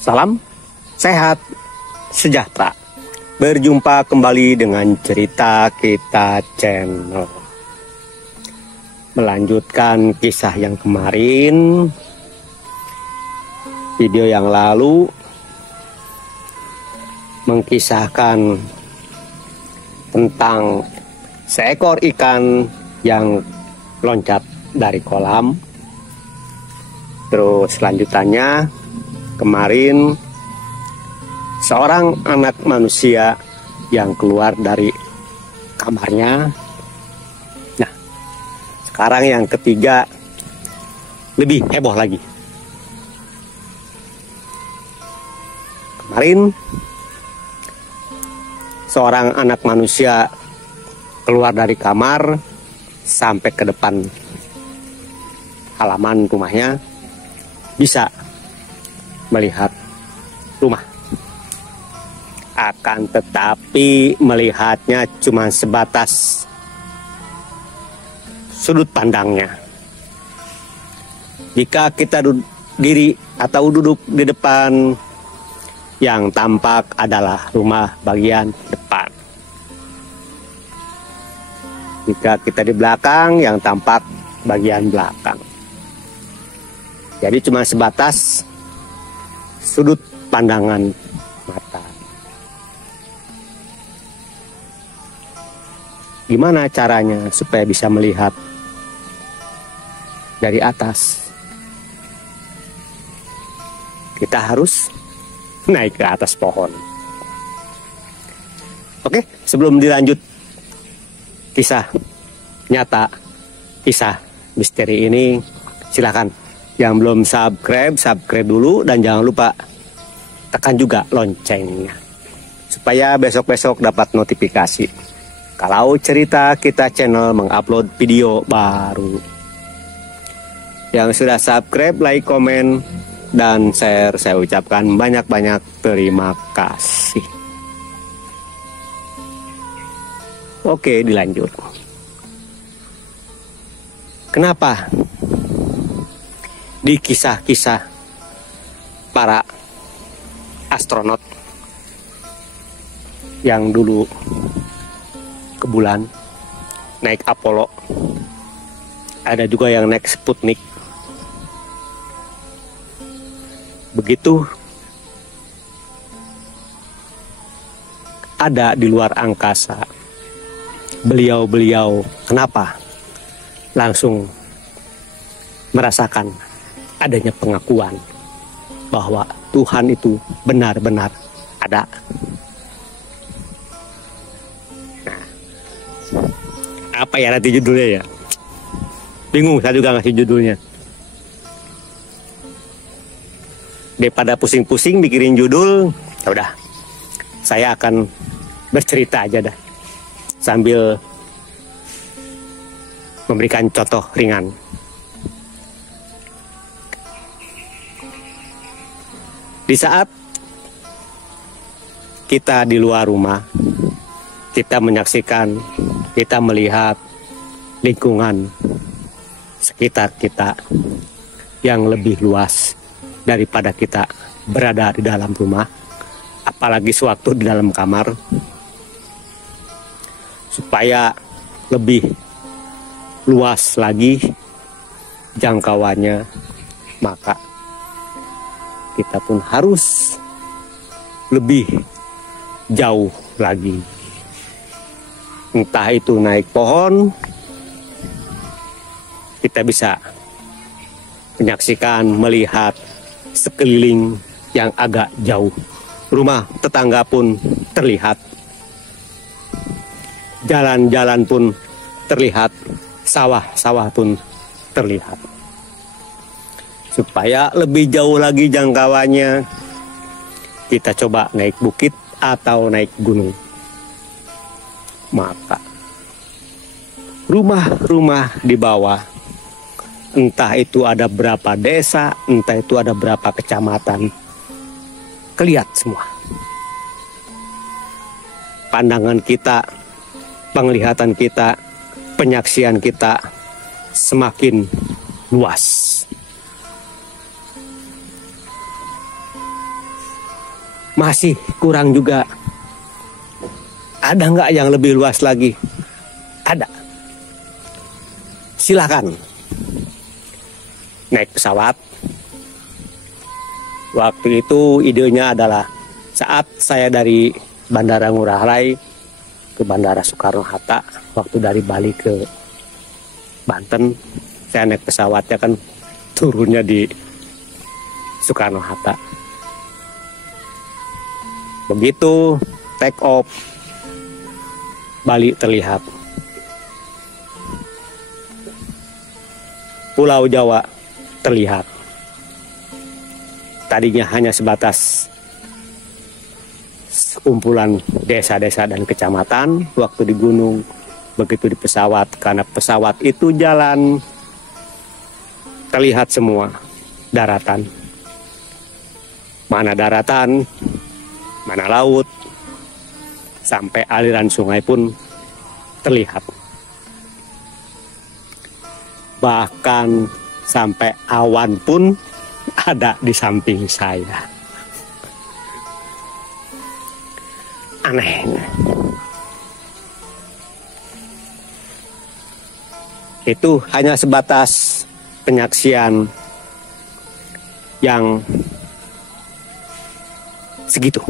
Salam sehat sejahtera. Berjumpa kembali dengan Cerita Kita Channel. Melanjutkan kisah yang kemarin, video yang lalu mengkisahkan tentang seekor ikan yang loncat dari kolam. Terus lanjutannya, kemarin seorang anak manusia yang keluar dari kamarnya. Nah, sekarang yang ketiga lebih heboh lagi. Kemarin seorang anak manusia keluar dari kamar sampai ke depan halaman rumahnya, bisa melihat rumah. Akan tetapi melihatnya cuma sebatas sudut pandangnya. Jika kita diri atau duduk di depan, yang tampak adalah rumah bagian depan. Jika kita di belakang, yang tampak bagian belakang. Jadi cuma sebatas sudut pandangan mata. Gimana caranya supaya bisa melihat dari atas? Kita harus naik ke atas pohon. Oke, sebelum dilanjut kisah nyata, kisah misteri ini, silakan yang belum subscribe dulu, dan jangan lupa tekan juga loncengnya supaya besok-besok dapat notifikasi kalau Cerita Kita Channel mengupload video baru. Yang sudah subscribe, like, komen, dan share, saya ucapkan banyak-banyak terima kasih. Oke, dilanjut. Kenapa di kisah-kisah para astronot yang dulu ke bulan, naik Apollo, ada juga yang naik Sputnik, begitu ada di luar angkasa, beliau-beliau kenapa langsung merasakan adanya pengakuan bahwa Tuhan itu benar-benar ada. Nah, apa ya nanti judulnya ya? Bingung saya juga ngasih judulnya. Daripada pusing-pusing mikirin judul, ya udah, saya akan bercerita aja dah, sambil memberikan contoh ringan. Di saat kita di luar rumah, kita menyaksikan, kita melihat lingkungan sekitar kita yang lebih luas daripada kita berada di dalam rumah, apalagi sewaktu di dalam kamar. Supaya lebih luas lagi jangkauannya, maka kita pun harus lebih jauh lagi. Entah itu naik pohon, kita bisa menyaksikan, melihat sekeliling yang agak jauh. Rumah tetangga pun terlihat, jalan-jalan pun terlihat, sawah-sawah pun terlihat. Supaya lebih jauh lagi jangkauannya, kita coba naik bukit atau naik gunung. Maka rumah-rumah di bawah, entah itu ada berapa desa, entah itu ada berapa kecamatan, kelihatan semua. Pandangan kita, penglihatan kita, penyaksian kita semakin luas. masih kurang juga. Ada nggak yang lebih luas lagi? Ada. Silakan naik pesawat. Waktu itu idenya adalah saat saya dari Bandara Ngurah Rai ke Bandara Soekarno-Hatta. Waktu dari Bali ke Banten, saya naik pesawatnya kan turunnya di Soekarno-Hatta. Begitu take off, Bali terlihat. Pulau Jawa terlihat. Tadinya hanya sebatas kumpulan desa-desa dan kecamatan waktu di gunung. Begitu di pesawat, karena pesawat itu jalan, terlihat semua daratan. Mana daratan, mana laut, sampai aliran sungai pun terlihat. Bahkan sampai awan pun ada di samping saya. Aneh. Itu hanya sebatas penyaksian yang segitu.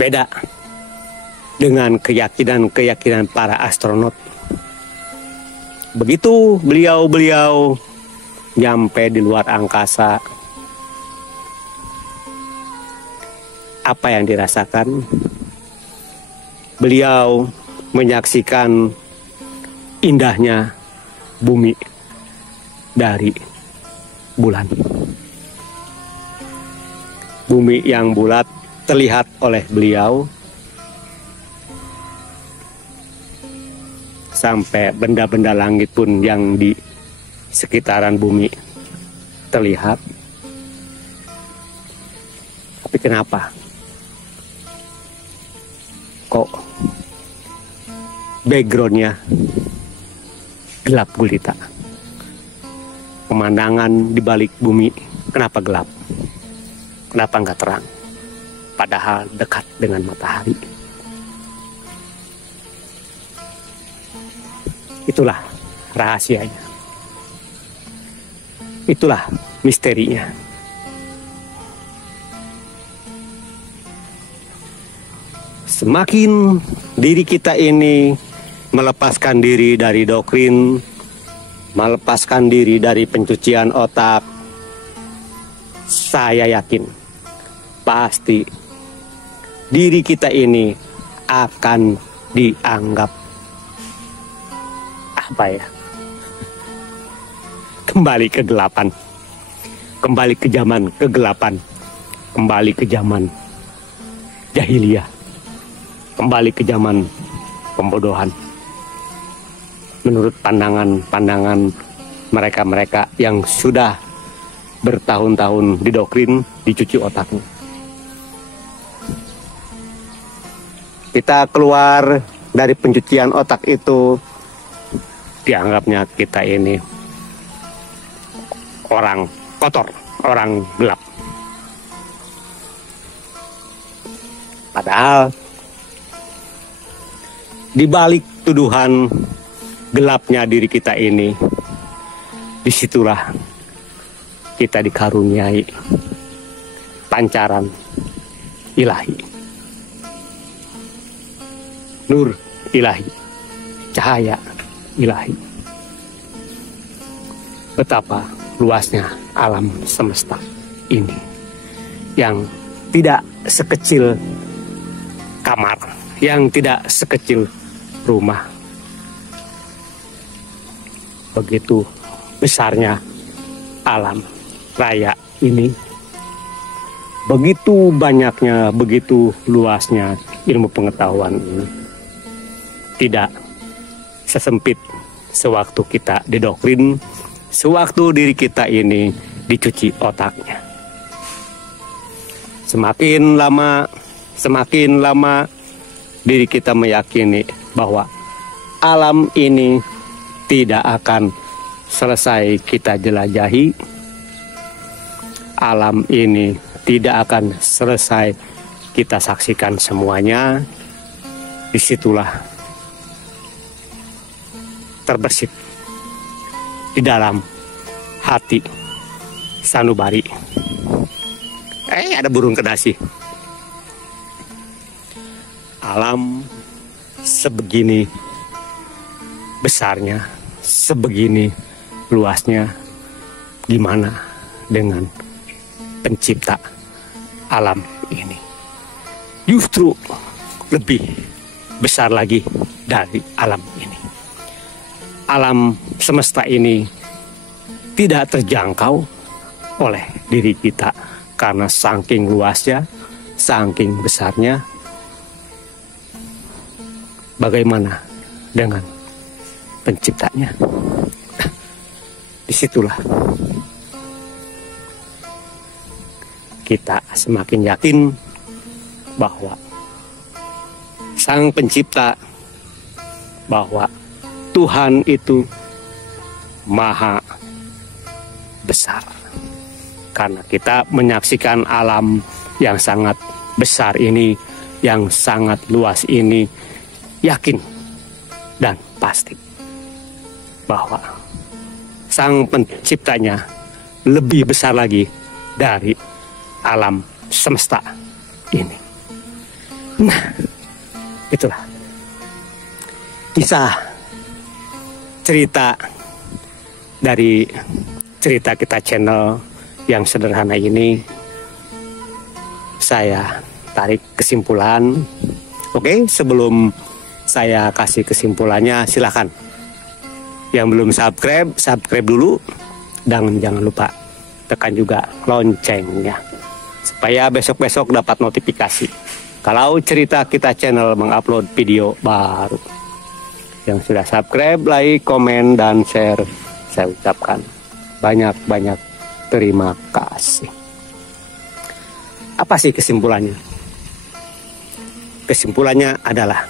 Beda dengan keyakinan-keyakinan para astronot. Begitu beliau-beliau nyampe di luar angkasa, apa yang dirasakan? Beliau menyaksikan indahnya bumi dari bulan. Bumi yang bulat terlihat oleh beliau, sampai benda-benda langit pun yang di sekitaran bumi terlihat. Tapi kenapa kok backgroundnya gelap gulita? Pemandangan di balik bumi kenapa gelap? Kenapa nggak terang? Padahal dekat dengan matahari. Itulah rahasianya. Itulah misterinya. Semakin diri kita ini melepaskan diri dari doktrin, melepaskan diri dari pencucian otak, saya yakin pasti diri kita ini akan dianggap apa ya? Kembali kegelapan, kembali ke zaman kegelapan, kembali ke zaman jahiliyah, kembali ke zaman pembodohan. Menurut pandangan-pandangan mereka-mereka yang sudah bertahun-tahun didoktrin, dicuci otaknya. Kita keluar dari pencucian otak itu, dianggapnya kita ini orang kotor, orang gelap. Padahal di balik tuduhan gelapnya diri kita ini, disitulah kita dikaruniai pancaran ilahi, nur ilahi, cahaya ilahi. Betapa luasnya alam semesta ini yang tidak sekecil kamar, yang tidak sekecil rumah. Begitu besarnya alam raya ini, begitu banyaknya, begitu luasnya ilmu pengetahuan ini. Tidak sesempit sewaktu kita didoktrin, sewaktu diri kita ini dicuci otaknya. Semakin lama diri kita meyakini bahwa alam ini tidak akan selesai kita jelajahi, alam ini tidak akan selesai kita saksikan semuanya. Disitulah terbersit di dalam hati sanubari. Ada burung kedasi. Alam sebegini besarnya, sebegini luasnya, gimana dengan pencipta alam ini? Justru lebih besar lagi dari alam ini. Alam semesta ini tidak terjangkau oleh diri kita karena saking luasnya, saking besarnya. Bagaimana dengan penciptanya? Disitulah kita semakin yakin bahwa Sang Pencipta, bahwa Tuhan itu maha besar. Karena kita menyaksikan alam yang sangat besar ini, yang sangat luas ini, yakin dan pasti bahwa Sang Penciptanya lebih besar lagi dari alam semesta ini. Nah, itulah kisah cerita dari Cerita Kita channel yang sederhana ini. Saya tarik kesimpulan. Oke, sebelum saya kasih kesimpulannya, silahkan yang belum subscribe dulu, dan jangan lupa tekan juga loncengnya supaya besok-besok dapat notifikasi kalau Cerita Kita channel mengupload video baru. Yang sudah subscribe, like, komen, dan share, saya ucapkan banyak-banyak terima kasih. Apa sih kesimpulannya? Kesimpulannya adalah,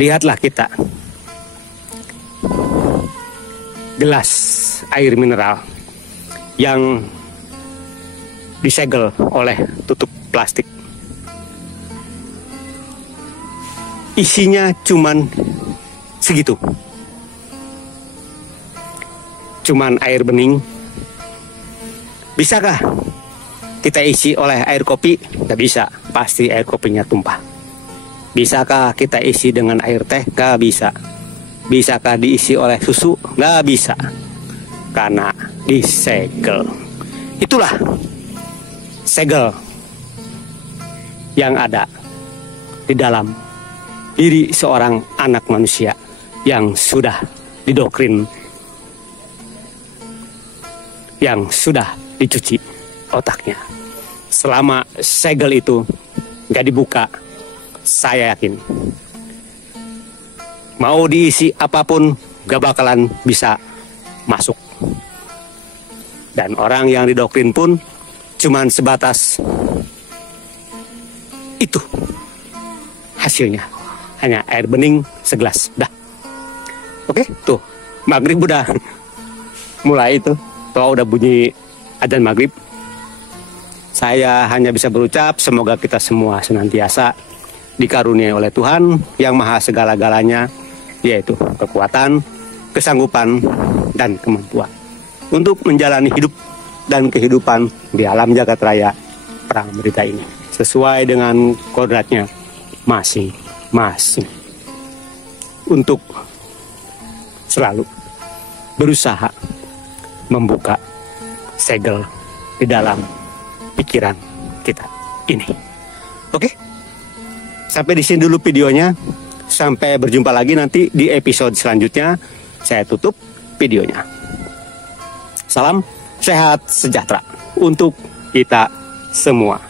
lihatlah kita gelas air mineral yang disegel oleh tutup plastik. Isinya cuman segitu. Cuman air bening. Bisakah kita isi oleh air kopi? Nggak bisa, pasti air kopinya tumpah. Bisakah kita isi dengan air teh? Nggak bisa. Bisakah diisi oleh susu? Nggak bisa, karena disegel. Itulah segel yang ada di dalam diri seorang anak manusia yang sudah didoktrin, yang sudah dicuci otaknya. Selama segel itu nggak dibuka, saya yakin mau diisi apapun gak bakalan bisa masuk. Dan orang yang didoktrin pun cuman sebatas itu hasilnya, hanya air bening segelas. Dah. Oke, tuh maghrib udah mulai itu. Tuh udah bunyi adzan maghrib. Saya hanya bisa berucap semoga kita semua senantiasa dikaruniai oleh Tuhan yang maha segala-galanya, yaitu kekuatan, kesanggupan, dan kemampuan untuk menjalani hidup dan kehidupan di alam jagat raya perang berita ini sesuai dengan kodratnya masing-masing, untuk selalu berusaha membuka segel di dalam pikiran kita ini. Oke, sampai di sini dulu videonya. Sampai berjumpa lagi nanti di episode selanjutnya. Saya tutup videonya. Salam sehat sejahtera untuk kita semua.